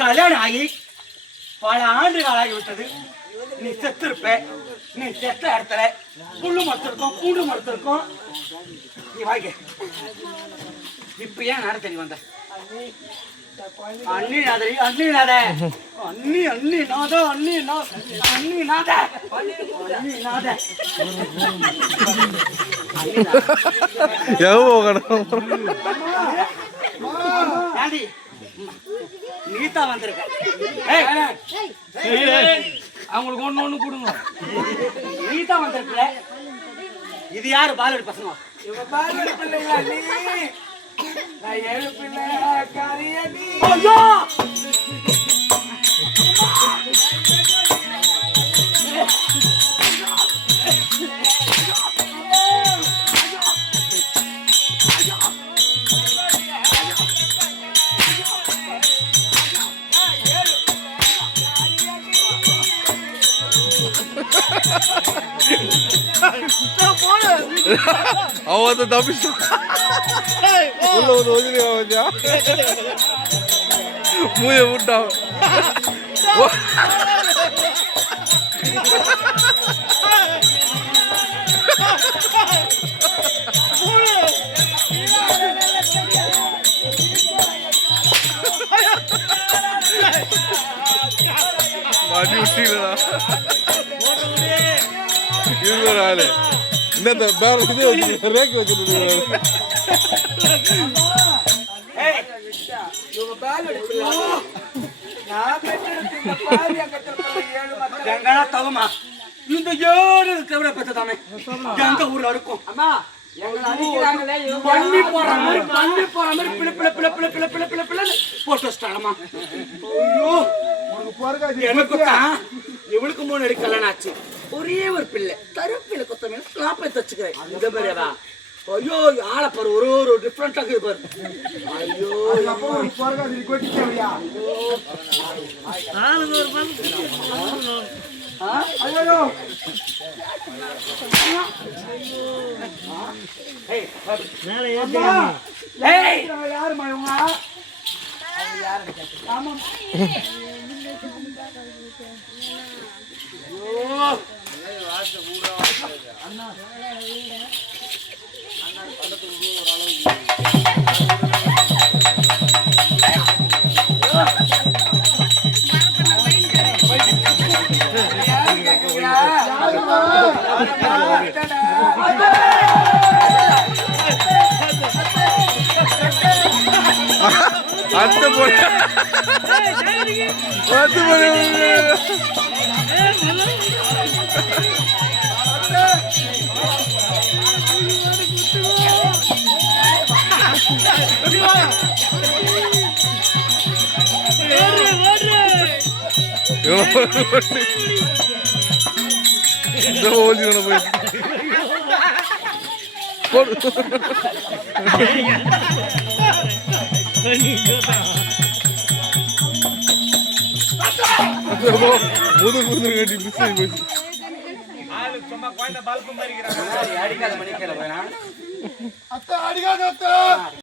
கல்யாணம் ஆகி பல ஆண்டுகள் ஆகிவிட்டது. நீ செத்திருப்ப. நீ செத்த இடத்துல புல்லு மறுத்திருக்கோம், பூண்டு மறுத்திருக்கோம். நீ வாய்க்க. இப்ப ஏன் நட தெரிய வந்த? அண்ணி நாதரி, அண்ணி நாத, அண்ணி அண்ணி நாத, அண்ணி நாத, அண்ணி நாத, அண்ணி நாத. நீதா வந்திருக்க. அவங்களுக்கு ஒண்ணு ஒண்ணு கொடுங்க. நீதா வந்திருக்கல. இது யாரு? பாலடி பசங்க. இவங்க பாலடி பிள்ளைங்க. நான் ஏழு பிள்ளை காரியடி. ஐயோ அவன் தப்பிச்சு மூய விட்டான். மாட்டி விட்டீங்களா? இது ஆளு இந்த பேர இது ரேக் வச்சுட்டு இந்த ஏழு தவிர பெற்றதாமே எங்க ஊர்ல இருக்கும். பண்ணி போற மாதிரி பிள்ளை பிள்ளை பிள்ளை பிள்ளை பிள்ளை பிள்ளை பிள்ளை பிள்ளை போட்டு வச்சிட்டாங்கம்மா. எனக்கு தான் இவளுக்கு 3 அடி கல்யாணம் ஆச்சு. ஒரே ஒரு பிள்ளை தரப்பிள்ளை கொத்தமே காப்பை தச்சுக்கிறேன். இந்த மாதிரியாவா? ஐயோ ஆளை பாரு, ஒரு டிஃப்ரெண்டா இருக்குது பாரு. ஐயோ யாருமா இவங்க? அந்த போல முது கட்டி மிஸ் ஆகி போச்சு. அடிக்காத மணிக்கல